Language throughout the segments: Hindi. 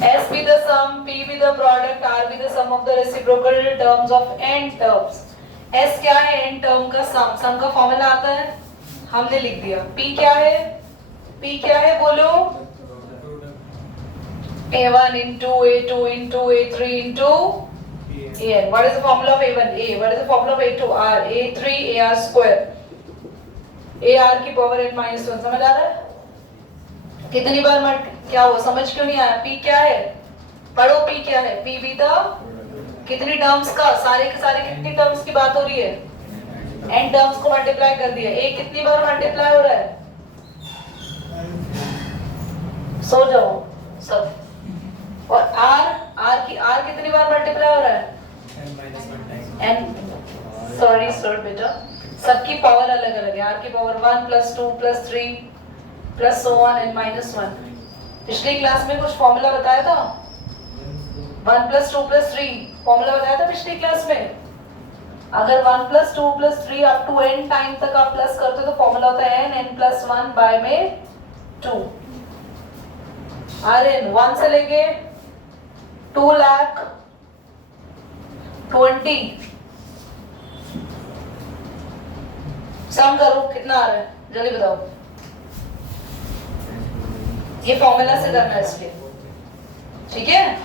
S be the sum, P be the product, R be the sum of the reciprocal terms of n terms. S क्या है? n term का sum. sum का फॉर्मूला आता है, हमने लिख दिया. P क्या है? P क्या है बोलो? A1 into A2 into A3 into AN. What is the formula of A1? A. What is the formula of A2? R. A3 AR square. AR की power n minus 1. समझ आ रहा है? कितनी बार क्या हुआ? समझ क्यों नहीं आया? P क्या है? पढ़ो P क्या है? P भी तो कितनी टर्म्स का? सारे के सारे कितनी टर्म्स की बात हो रही है? n टर्म्स को मल्टीप्लाई कर दिया. A कितनी बार मल्टीप्लाई हो रहा है? सो जाओ सब. और R कितनी बार मल्टीप्लाई हो रहा है? n. सॉरी सर बेटा, सबकी पावर अलग अलग है. R की power 1 plus 2 plus 3 plus so on n minus 1. पिछली क्लास में कुछ फॉर्मूला बताया था? 1 plus 2 plus 3 फॉर्मूला बताया था पिछली क्लास में. अगर 1 plus 2 plus 3 up to n time तक आप प्लस करते हो तो फॉर्मूला होता है n plus 1 by में 2. Rn 1 से लेके 2 लाख 20. सम करो कितना आ रहा है जल्दी बताओ. ये फॉर्मूला से करना है इसलिए, ठीक है?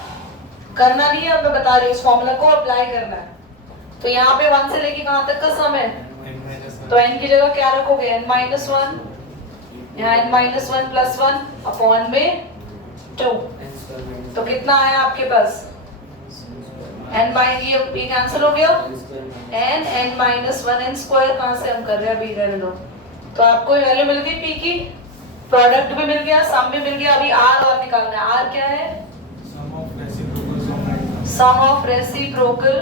करना नहीं है, अब मैं बता रही हूँ. इस फॉर्मूला को अप्लाई करना है. तो यहाँ पे 1 से लेके कहाँ तक का सम है? तो n की जगह क्या रखोगे? n minus 1. यहाँ n minus 1 plus 1 अपॉन में 2. तो कितना आया आपके पास? n माइनस ये कैंसिल हो गया. n minus 1 n स्क्वायर कहाँ से हम कर रहे हैं अभी? रहने दो. तो आपको वैल्यू मिल गई p की, प्रोडक्ट भी मिल गया, सम भी मिल गया. अभी r और निकालना है. r क्या है? Sum of reciprocal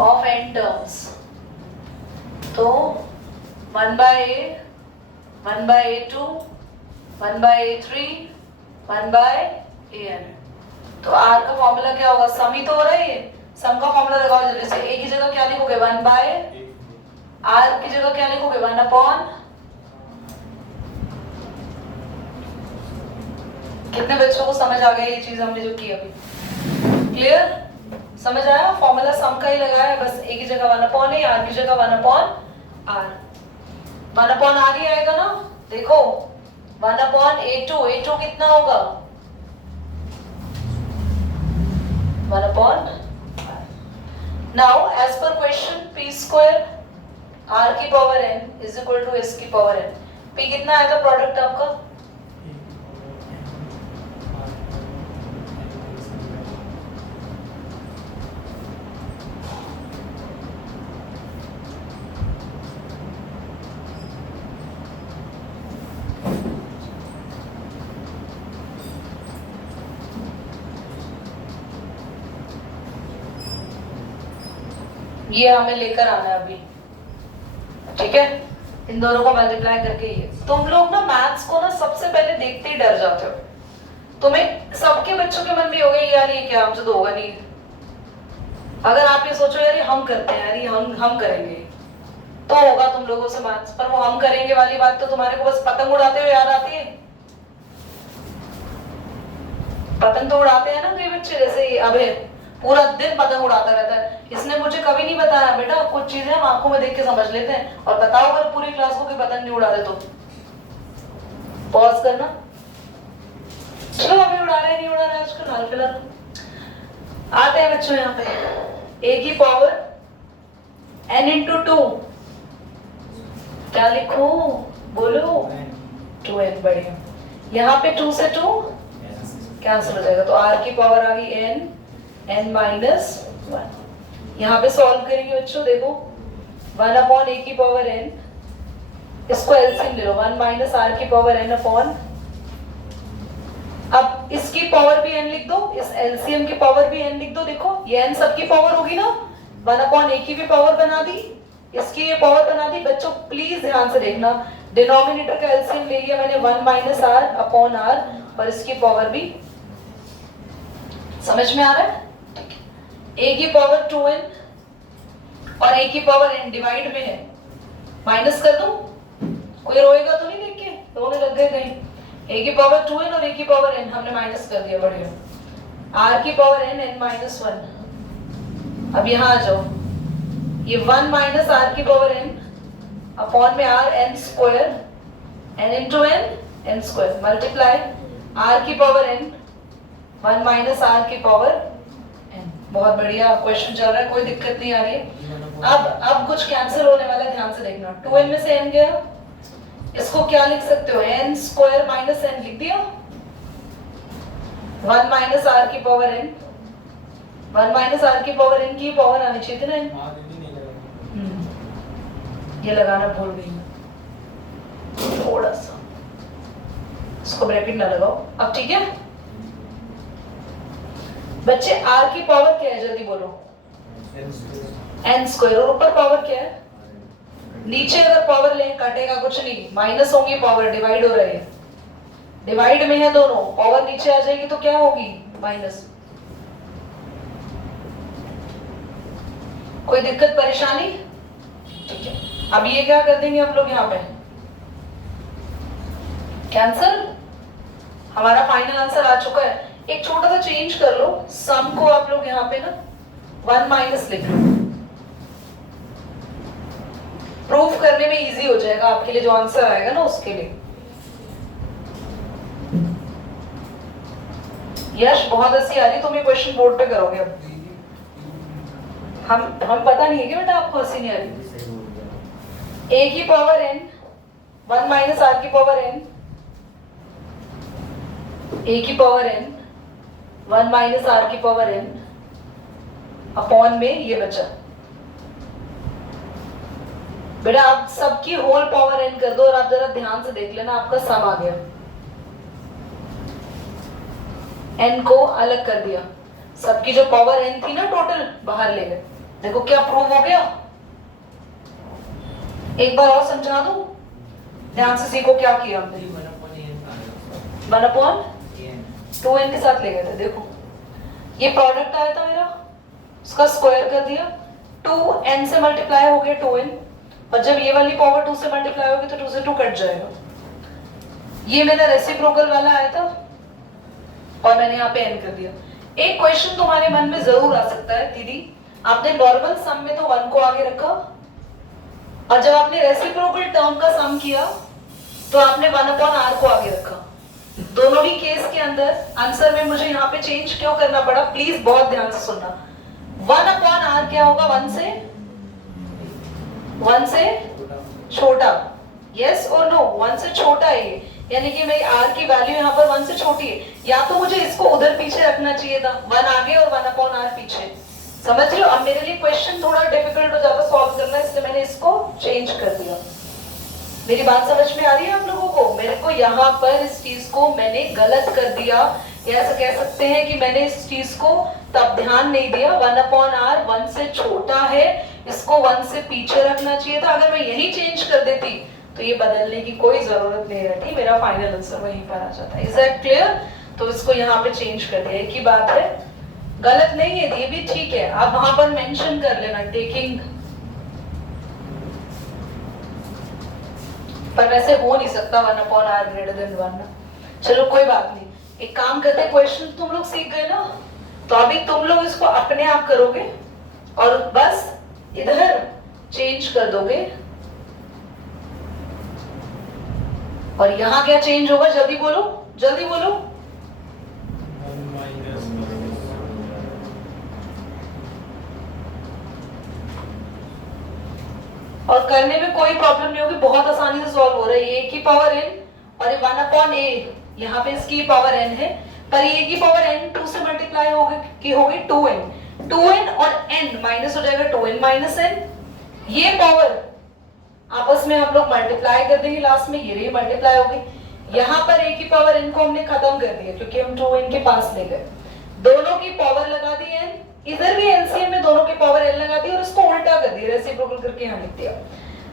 of n terms. तो 1 by a, 1 by a2, 1 by a3, 1 by an. तो r का फॉर्मूला क्या होगा? सम ही तो हो रहा है ये. सम का फॉर्मूला लगाओ जल्दी से. a की जगह क्या लिखोगे? 1 by r की जगह क्या लिखोगे? 1 अपॉन. कितने बच्चों को समझ आ गया ये चीज हमने जो की अभी? क्लियर? समझ आया? फॉर्मूला सम का ही लगाया, बस a की जगह 1 अपॉन a, r की जगह 1 अपॉन r. 1 अपॉन r ही आएगा ना. देखो 1 अपॉन a2 कितना होगा? 1 upon. Now as per question p square r की power n is equal to s की पावर n. p कितना आया था प्रोडक्ट आपका? ये हमें लेकर आना है अभी, ठीक है? इन दोनों को मल्टीप्लाई करके ये. तुम लोग ना मैथ्स को ना सबसे पहले देखते ही डर जाते हो. तुम्हें सबके बच्चों के मन में हो गया यार ये क्या, हमसे तो होगा नहीं. अगर आप ये सोचो यार ये हम करते हैं, यार ये हम करेंगे तो होगा तुम लोगों से मैथ्स. पर वो हम करेंगे वाली बात तो तुम्हारे को बस पतंग उड़ाते हुए याद आती है. पतंग तो उड़ाते हैं ना कई बच्चे, जैसे अबे पूरा दिन पतंग उड़ाता रहता है. इसने मुझे कभी नहीं बताया बेटा, कुछ चीजें हम आंखों में देख के समझ लेते हैं. और बताओ अगर पूरी क्लास को कोई पतंग नहीं उड़ा रहे तो पॉज करना. चलो अभी उड़ा रहे नहीं उड़ा रहे आजकल हाल फिलहाल. आते हैं बच्चों यहाँ पे. a की पावर n into 2 क्या लिखूं बोलो? 2n. बढ़िया. यहाँ पे 2 से 2 कैंसिल हो जाएगा, तो r की पावर आ गई n minus 1. यहाँ पे सॉल्व करेंगे बच्चों. देखो 1 अपॉन a की पावर n, इसको एलसीएम ले लो. 1 माइनस r की पावर n अपॉन. अब इसकी पावर भी n लिख दो, इस एलसीएम की पावर भी n लिख दो. देखो ये n सबकी पावर होगी ना. 1 अपॉन a की भी पावर बना दी, इसकी ये पावर बना दी. बच्चों प्लीज ध्यान से देखना, डिनोमिनेटर का एलसीएम ले लिया मैंने 1 माइनस r अपॉन r, और इसकी पावर भी. समझ में आ रहा है? a की पावर 2n और a की पावर n डिवाइड में है. माइनस कर दूं? कोई रोएगा तो नहीं देख के? रोने लग गए कहीं? a की पावर 2n और a की पावर n हमने माइनस कर दिया, बढ़िया। r की पावर n, n माइनस 1। अब यहाँ आ जाओ, ये 1 माइनस r की पावर n अपॉन में r n square, n into n square, multiply r की पावर n 1 माइनस r की पावर n। बहुत बढ़िया क्वेश्चन चल रहा है, कोई दिक्कत नहीं आ रही है। अब कुछ कैंसिल होने वाला है, ध्यान से देखना। 2n में से n गया, इसको क्या लिख सकते हो, n स्क्वायर माइनस n लिख दिया। 1 माइनस r की पावर n, 1 माइनस r की पावर n की पावर आनी चाहिए थी ना n। ये लगाना भूल गई मैं थोड़ा सा, इसको ब्रैकेट ना लगाओ। अब ठीक है बच्चे, r की पावर क्या है जल्दी बोलो, n स्क्वायर, और ऊपर पावर क्या है, नीचे अगर पावर लें कटेगा कुछ नहीं, माइनस होंगी पावर, डिवाइड हो रहे हैं, डिवाइड में है दोनों, पावर नीचे आ जाएगी तो क्या होगी, माइनस। कोई दिक्कत परेशानी, ठीक है। अब ये क्या कर देंगे हम लोग, यहाँ पे कैंसल, हमारा फाइनल आंसर आ चुका है। एक छोटा सा चेंज कर लो, सम को आप लोग यहाँ पे ना 1 माइनस लिख लो, प्रूफ करने में इजी हो जाएगा आपके लिए, जो आंसर आएगा ना उसके लिए। यश बहुत हंसी आ रही, तुम ये क्वेश्चन बोर्ड पे करोगे अब। हम पता नहीं है कि बेटा आपको हंसी नहीं आ रही। a की पावर n 1 माइनस r की पावर n, a की पावर n 1 माइनस r की पावर n अपॉन में ये बचा। बेटा आप सबकी होल पावर n कर दो, और आप जरा ध्यान से देख लेना, आपका सम आ गया। n को अलग कर दिया, सबकी जो पावर n थी ना टोटल बाहर ले गए। देखो क्या प्रूव हो गया, एक बार और समझा दूं, ध्यान से सीखो क्या किया हमने। 1 अपॉन 2n के साथ ले गए थे, देखो ये प्रोडक्ट आया था मेरा, उसका स्क्वायर कर दिया, 2n से मल्टीप्लाई हो गया 2n, और जब ये वाली पावर 2 से मल्टीप्लाई होगी तो 2 से 2 कट जाएगा। ये मेरा रेसिप्रोकल वाला आया था और मैंने यहाँ पे n कर दिया। एक क्वेश्चन तुम्हारे मन में जरूर आ सकता है, दीदी आपने नॉर्मल सम में तो 1 को आगे रखा, और जब आपने रेसिप्रोकल टर्म का सम किया तो आपने 1 अपॉन r को आगे रखा। दोनों ही केस के अंदर आंसर में मुझे यहाँ पे चेंज क्यों करना पड़ा, प्लीज बहुत ध्यान से सुनना। 1 अपॉन r क्या होगा, 1 से छोटा, यस और नो, 1 से छोटा है ये, यानी कि मेरी r की वैल्यू यहाँ पर 1 से छोटी है। या तो मुझे इसको उधर पीछे रखना चाहिए था, 1 आगे और 1 अपॉन r पीछे, समझ रहे हो। अब मेरे लिए क्वेश्चन थोड़ा डिफिकल्ट हो जाता सॉल्व करना, इसलिए मैंने इसको चेंज कर दिया। मेरी बात समझ में आ रही है आप लोगों को, मेरे को यहाँ पर इस चीज को मैंने गलत कर दिया, या ऐसा कह सकते हैं कि मैंने इस चीज को तब ध्यान नहीं दिया। 1 अपॉन r 1 से छोटा है, इसको 1 से पीछे रखना चाहिए था। अगर मैं यही चेंज कर देती तो ये बदलने की कोई जरूरत नहीं रहती, मेरा फाइनल आंसर वहीं पर आ जाता है। Is that clear? तो इसको यहाँ पे चेंज कर दिया, एक ही बात है, गलत नहीं है, ये भी ठीक है। आप वहां पर मेंशन कर लेना टेकिंग, पर वैसे हो नहीं सकता 1 अपॉन r ग्रेटर देन 1। चलो कोई बात नहीं, एक काम करते हैं, क्वेश्चन तुम लोग सीख गए ना, तो अभी तुम लोग इसको अपने आप करोगे और बस इधर चेंज कर दोगे, और यहाँ क्या चेंज होगा, जल्दी बोलो जल्दी बोलो। और करने में कोई प्रॉब्लम नहीं होगी, बहुत आसानी से सॉल्व हो रहा है। a की पावर n और 1 अपॉन a, यहाँ पे इसकी पावर n है, पर a की पावर n 2 से मल्टीप्लाई होगी 2n और n माइनस हो जाएगा 2n माइनस n। ये पावर आपस में हम लोग मल्टीप्लाई कर देंगे, लास्ट में ये मल्टीप्लाई होगी। यहाँ पर a की पावर n को हमने खत्म कर दिया क्योंकि हम 2n के पास ले गए, दोनों की पावर लगा दी n, इधर भी एलसीएम में दोनों की पावर n लगा दी और इसको उल्टा कर दिया, रेसिप्रोकल करके यहाँ लिख दिया।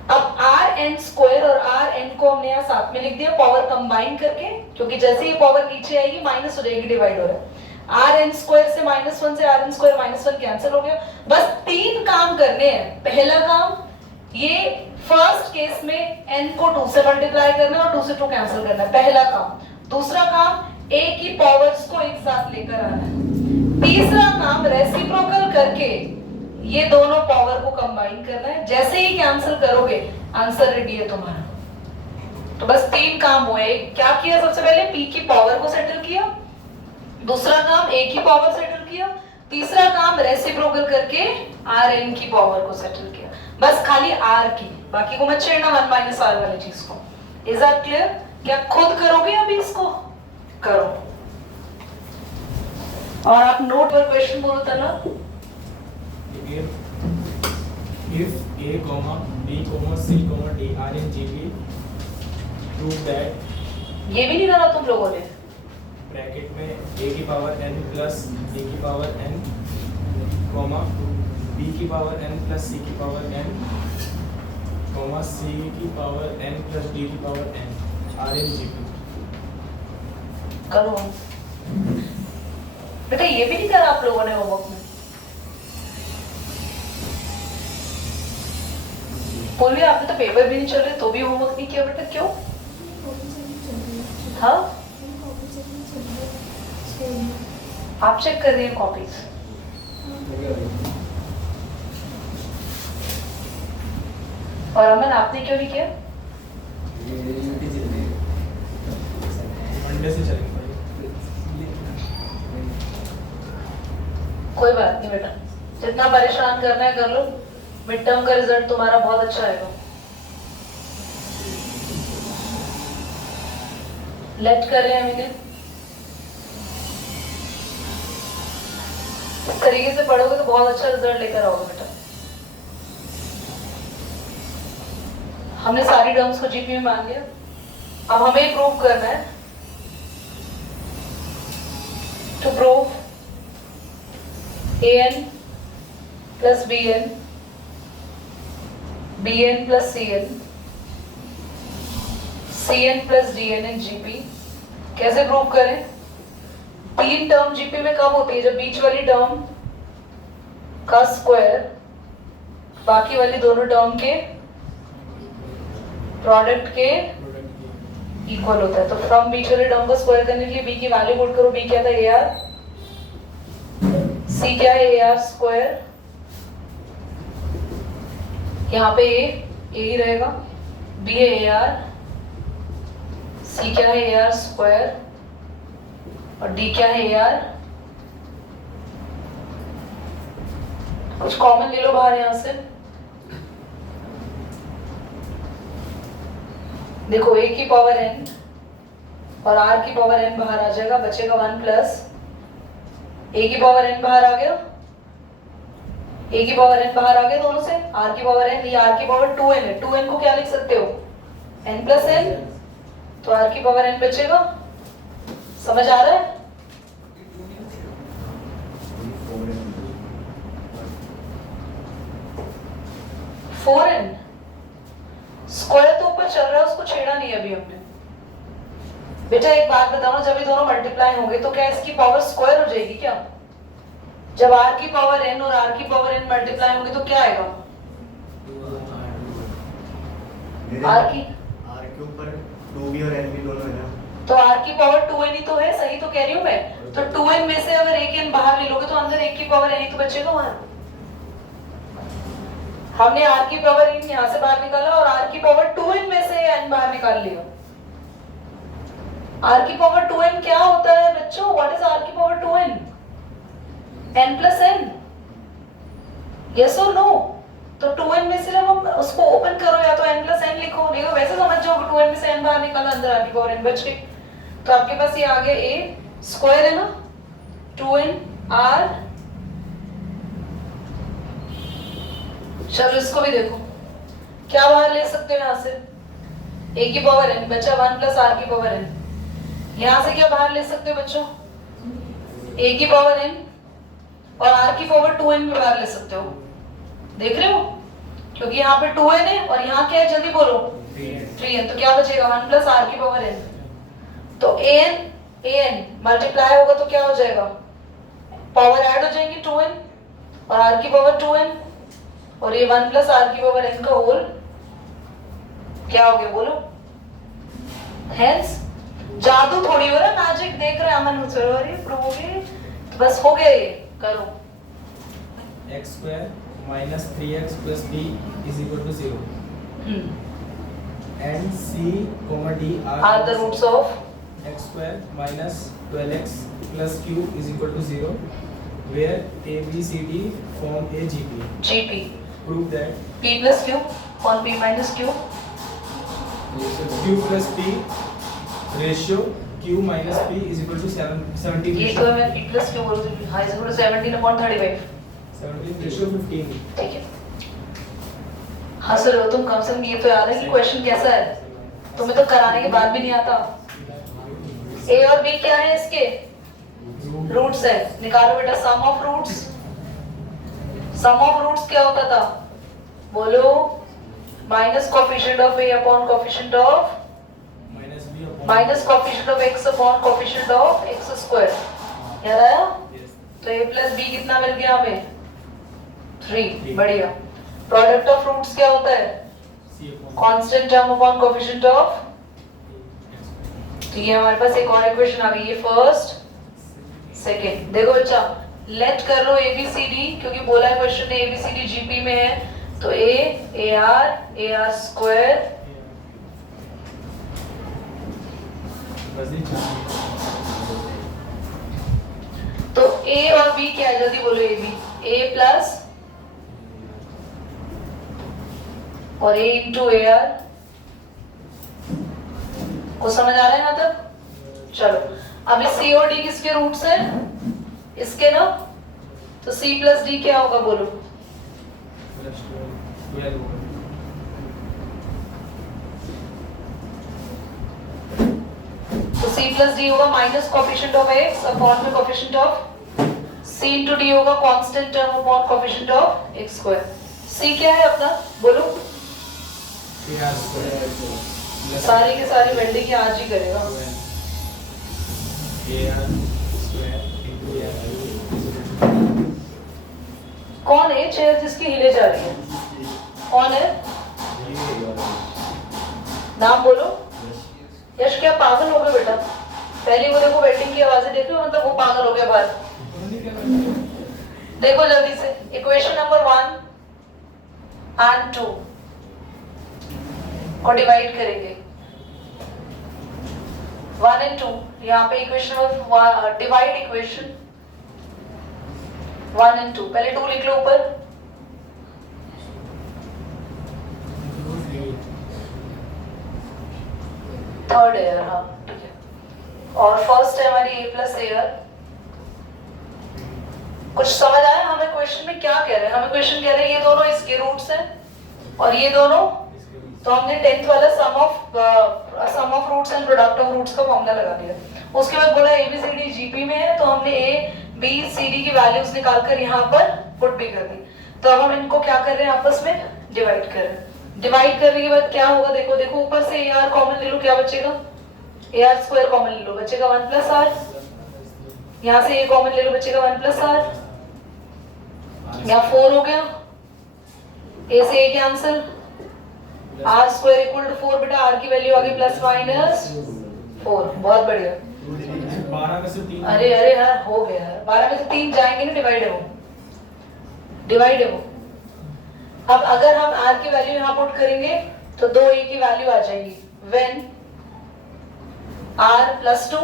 अब rn स्क्वायर और rn को हमने यहाँ साथ में लिख दिया पावर कंबाइन करके, क्योंकि जैसे ही पावर नीचे आएगी माइनस हो जाएगी, डिवाइड हो रहा है। rn स्क्वायर से -1 से rn स्क्वायर -1 कैंसिल हो गया। बस 3 काम करने हैं। पहला काम, ये फर्स्ट केस में n को 2 से मल्टीप्लाई करना है और 2 से 2 कैंसिल करना है, पहला काम। दूसरा काम a की पावर्स को एक साथ लेकर आना है। तीसरा काम रेसिप्रोकल करके ये दोनों पावर को कंबाइन करना है। जैसे ही कैंसिल करोगे आंसर रेडी है तुम्हारा। तो बस 3 काम हुए। क्या किया सबसे पहले, p की पावर को सेटल किया, दूसरा काम a की पावर सेटल किया, तीसरा काम रेसिप्रोकल करके rn की पावर को सेटल किया। बस खाली r की, बाकी को मत छेड़ना 1 माइनस r वाली चीज को। Is that clear? क्या खुद करोगे अभी इसको? करो। और आप नोट पर क्वेश्चन बोलो तना। If A, B, C, D are in GB, prove that ये भी नहीं करा तुम लोगों ने। ब्रैकेट में A की पावर n प्लस B की पावर n, B की पावर n प्लस C की पावर n, C की पावर n प्लस D की power n are in GB। करो बेटा, ये भी नहीं करा आप लोगों ने होमवर्क में। पूर्वी आपने तो पेपर भी नहीं चल रहे तो भी होमवर्क नहीं किया बेटा, क्यों? हाँ, आप चेक कर रही हैं कॉपीज। और अमन आपने क्यों नहीं किया? मंडे से चलेंगे। कोई बात नहीं बेटा, जितना परेशान करना है कर लो। मिड टर्म का रिजल्ट तुम्हारा बहुत अच्छा आएगा। लेट कर रहे हैं अभी। इस तरीके से पढ़ोगे तो बहुत अच्छा रिजल्ट लेकर आओगे बेटा। हमने सारी टर्म्स को जीपी में मान लिया। अब हमें प्रूव करना है। To prove an plus bn, bn plus cn, cn plus dn in gp। कैसे प्रूव करें? 3 टर्म जीपी में कब होती है? जब बीच वाली टर्म का स्क्वायर बाकी वाली दोनों टर्म के प्रोडक्ट के इक्वल होता है। तो फ्रॉम बीच वाले टर्म को स्क्वायर करने के लिए b की वैल्यू पुट करो। b क्या था? ar। c क्या है? ar square. यहाँ पे a ही रहेगा। b है ar, c क्या है? ar square. और d क्या है? ar। कुछ कॉमन ले लो बाहर यहाँ से। देखो a की पावर n और r की पावर n बाहर आ जाएगा, बचेगा 1 प्लस a की पावर n बाहर आ गया, a की पावर n बाहर आ गया दोनों से, r की पावर n, ये r की पावर 2n है। 2n को क्या लिख सकते हो? n plus n। तो r की पावर n बचेगा। समझ आ रहा है? फोर एन स्क्वायर तो ऊपर चल रहा है, उसको छेड़ा नहीं अभी हमने। बेटा एक बात बताओ, जब ये दोनों मल्टीप्लाई होंगे तो क्या इसकी पावर स्क्वायर हो जाएगी क्या? जब r की पावर n और r की पावर n मल्टीप्लाई होंगे तो क्या आएगा? r के ऊपर 2b और n भी दोनों है ना, तो r की पावर 2n ही तो है। सही तो कह रही हूँ मैं। तो 2n में से अगर एक n बाहर ले लोगे तो अंदर 1 की पावर n ही तो बचेगा वहां। हमने r की पावर n यहाँ से बाहर निकाला और r की पावर 2n में से n बाहर निकाल लिया। r की पावर 2n क्या होता है बच्चों? व्हाट इज r की power 2n? n plus n। Yes और नो? तो 2n में से जब हम उसको ओपन करो या तो n प्लस n लिखो, नहीं तो वैसे समझ जाओ 2n में से n बाहर निकाला, अंदर r की पावर n बच गई। तो आपके पास ये आ गया a स्क्वायर है ना, 2n r। चलो इसको भी देखो, क्या बाहर ले सकते हो? यहाँ से a की पावर n बचा 1 प्लस r की पावर n। यहाँ से क्या बाहर ले सकते हो बच्चों? a की पावर n और r की पावर 2n भी बाहर ले सकते हो। देख रहे हो? क्योंकि यहाँ पे 2n है और यहाँ क्या है? जल्दी बोलो। 3n। तो क्या बचेगा? 1 प्लस r की पावर n। तो an मल्टीप्लाई होगा तो क्या हो जाएगा? पावर ऐड हो जाएंगी 2n और r की पावर 2n, और ये 1 प्लस r की पावर n का होल क्या हो गया बोलो? हेंस जादू थोड़ी हो रहा, मैजिक देख रहे हैं अमन उछल रही है प्रूव होगी, तो बस हो गया ये, करो। x square minus 3x plus b is equal to 0 and c comma d Are the roots of x square minus 12x plus q is equal to 0 where a b c d form a gp. GP? Prove that P plus Q on P minus Q. q plus p ratio q minus p is equal to 17 ये तो मैं P plus Q बोल रही हूँ, हाँ is equal to 17/35. 17 ratio 15. ठीक है। हंस रहे हो तुम, कम से कम ये तो याद है कि क्वेश्चन कैसा है, तुम्हें तो कराने के बाद भी नहीं आता। A और B क्या है इसके? रूट्स है, निकालो बेटा sum of roots. Sum of roots क्या होता था, बोलो? Minus coefficient of A upon coefficient of minus b upon minus coefficient of x upon coefficient of x square. याद आया? yes तो A प्लस B कितना मिल गया हमें? 3। बढ़िया। प्रोडक्ट ऑफ रूट्स क्या होता है? c upon constant term upon coefficient of. तो ये हमारे पास एक और इक्वेशन आ गई, ये फर्स्ट सेकंड। देखो बच्चा, लेट कर लो ABCD, क्योंकि बोला है क्वेश्चन ने ABCD GP में है, तो A AR स्क्वायर बस ये तो A और B क्या है, जल्दी बोलो। AB A प्लस और A इंटू AR को समझ आ रहा है यहाँ तक? चलो अब इस C और D किसके रूट्स हैं? इसके ना, तो C प्लस D क्या होगा बोलो? plus 12 तो C प्लस D होगा minus coefficient of x upon में coefficient of C into D होगा constant term upon coefficient of x square. C क्या है अपना बोलो? AR square plus सारी की सारी वेल्डिंग आज ही करेगा। AR square into AR कौन है चेयर जिसकी हिले जा रही है? कौन है? नाम बोलो। यश क्या पागल हो गए बेटा? पहली वो देखो वेल्डिंग की आवाजें देख रहे हो, मतलब वो पागल हो गया बाहर। देखो जल्दी से इक्वेशन नंबर 1 एंड 2 को डिवाइड करेंगे। 1 एंड 2 यहाँ पे equation number divide equation 1 and 2। पहले 2 लिख लो ऊपर। थर्ड एयर, हाँ ठीक है। और फर्स्ट है हमारी A प्लस एयर। कुछ समझ आया हमें क्वेश्चन में क्या कह रहे हैं? हमें क्वेश्चन कह रहे हैं ये दोनों इसके रूट्स हैं और ये दोनों, तो हमने 10th वाला sum of roots and product of roots का फॉर्मूला लगा दिया। उसके बाद बोला ABCD GP में है, तो हमने ABCD की वैल्यूज निकालकर यहाँ पर पुट भी कर दी। तो अब हम इनको क्या कर रहे हैं, आपस में डिवाइड कर रहे हैं। डिवाइड करने के बाद क्या होगा, देखो देखो ऊपर से AR कॉमन ले लो, क्या बचेगा? AR स्क्वायर कॉमन ले लो, बचेगा 1 प्लस R। यहाँ से A कॉमन ले लो, बचेगा 1 प्लस R। यहाँ 4 हो गया, A से A cancel, R square equal to 4। बेटा R की वैल्यू आ गई प्लस माइनस 4। बहुत बढ़िया। 12 में से 3 अरे अरे यार हो गया यार, 12 में से 3 जाएंगे ना, डिवाइड है वो, डिवाइड है वो। अब अगर हम R की वैल्यू यहाँ पुट करेंगे तो 2A की वैल्यू आ जाएगी when R plus 2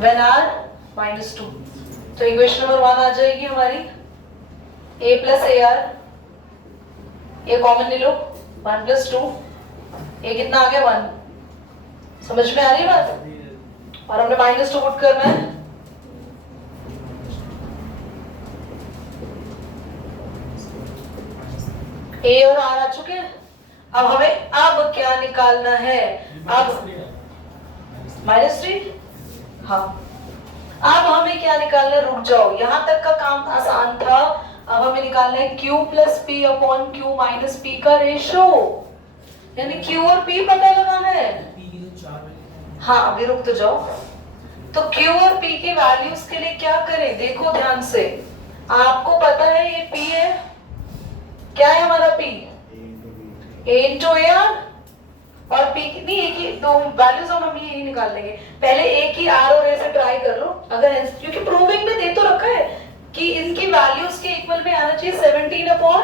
when R minus 2। तो इक्वेशन नंबर 1 आ जाएगी हमारी A plus AR। A common ले लो, 1 प्लस 2। A कितना आ गया 1। समझ में आ रही है बात? और हमने माइनस 2 पुट करना है। A और R आ चुके हैं। अब हमें अब क्या निकालना है? अब -3, हाँ अब हमें क्या निकालना है? रुक जाओ, यहाँ तक का काम आसान था। अब हमें निकालना है Q plus P upon Q minus P का रेशो, यानी Q और P पता लगाना है। हाँ अभी रुक तो जाओ। तो Q और P की वैल्यूज के लिए क्या करें, देखो ध्यान से। आपको पता है ये P है, क्या है हमारा P? A into AR। और पी कितनी एक ही दो वैल्यूज हम यही निकाल लेंगे। पहले एक ही आर और ए से ट्राई कर लो, अगर क्योंकि प्रूविंग में दे तो रखा है कि इनकी वैल्यूज के इक्वल में आना चाहिए 17 अपॉन,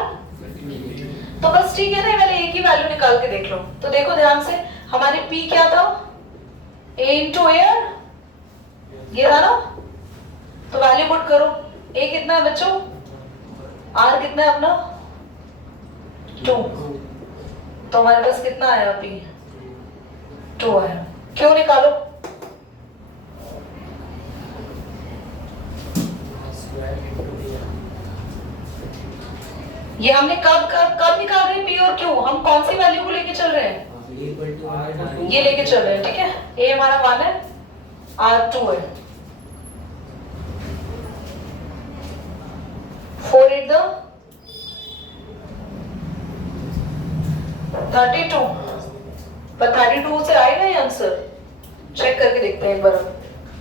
तो बस ठीक है ना, पहले एक ही वैल्यू निकाल के देख लो। तो देखो ध्यान से, हमारी पी क्या था, ए इंटू एयर, ये था ना, तो वैल्यू पुट करो। ए कितना है बच्चों, आर कितना है अपना 2, तो हमारे पास कितना आया पी 2 आया। क्यों निकालो, ये हमने कब कब कब निकाल रहे हैं पी और क्यों, हम कौन सी वैल्यू को लेके चल रहे हैं, ये लेके चल रहे हैं, ठीक है। ए हमारा 1 है, आर 2 है, 4 8 द 32, पर 32 से आएगा ये आंसर, चेक करके देखते हैं एक बार।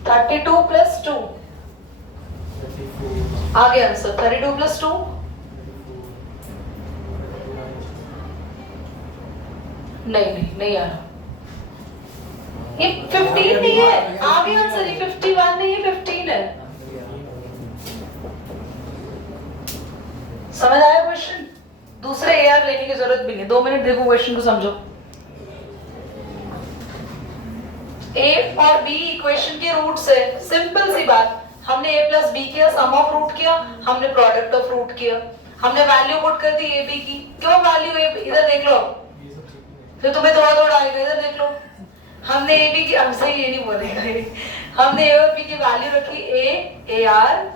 32 प्लस 2 आ गया आंसर, 32 प्लस 2 नहीं आ रहा, ये 15 नहीं है, आ गया आंसर, ये 51 नहीं है, 15 है। समझ आया क्वेश्चन, दूसरे एआर लेने की जरूरत भी नहीं, 2 मिनट देखो क्वेश्चन को समझो। ए और बी इक्वेशन के रूट्स है, सिंपल सी बात, हमने ए प्लस बी किया, सम ऑफ रूट किया, हमने प्रोडक्ट ऑफ रूट किया, हमने वैल्यू पुट कर दी ए बी की। क्यों वैल्यू ए, इधर देख लो, फिर तुम्हें थोड़ा थोड़ा आएगा, इधर देख लो, हमने ए बी की, हमसे ये नहीं बोलेगा, हमने ए और बी की वैल्यू रखी ए आर,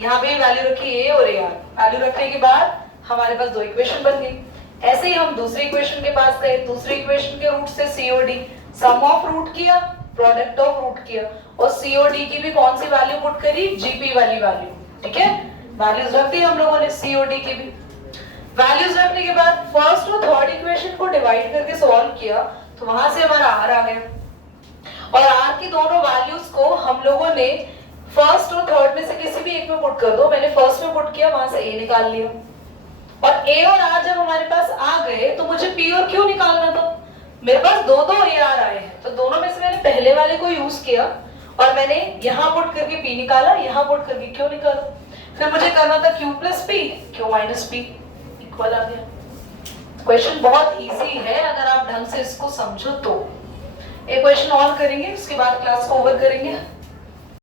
यहाँ पे वैल्यू रखी ए और ए आर, वैल्यू रखने के बाद हमारे पास 2 इक्वेशन बन गई। ऐसे ही हम दूसरी इक्वेशन के पास गए, दूसरी इक्वेशन के रूट से सीओडी, सम ऑफ रूट किया, प्रोडक्ट ऑफ रूट किया, और सीओडी की भी कौन सी वैल्यू पुट करी, जीपी वाली वैल्यू, ठीक है, वैल्यूज रख दी हम लोगों ने सीओडी की भी। वैल्यूज रखने के बाद फर्स्ट और थर्ड इक्वेशन को डिवाइड करके सॉल्व किया, तो वहां से हमारा आर आ गया, और आर की दोनों वैल्यूज को हम लोगों ने फर्स्ट और थर्ड में से किसी भी एक में पुट कर दो। मैंने फर्स्ट में पुट किया, वहां से ए निकाल लिया, और ए और आर जब हमारे पास आ गए तो मुझे पी और क्यू निकालना था। मेरे पास दो ए आर आए हैं, तो दोनों में से मैंने पहले वाले को यूज किया, और मैंने यहाँ पुट करके पी निकाला, यहाँ पुट करके क्यू निकाला। फिर मुझे करना था Q plus P, Q minus P, equal आ गया। क्वेश्चन बहुत इजी है अगर आप ढंग से इसको समझो तो। एक क्वेश्चन और करेंगे, उसके बाद क्लास को ओवर करेंगे।